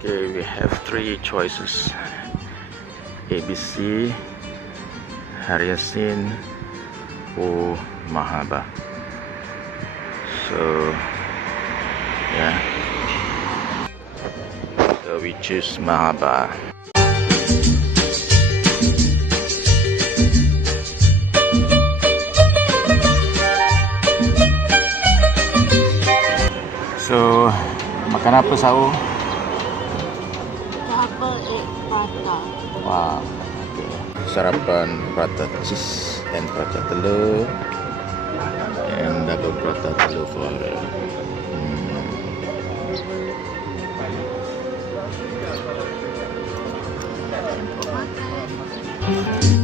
Okay, we have three choices: ABC, Hariasin, or Mahaba. So yeah, so we choose Mahaba. So makan apa sahur? Double egg prata. Wow, okay. Sarapan prata cheese and prata telur, and double prata telur for her. Untuk makan.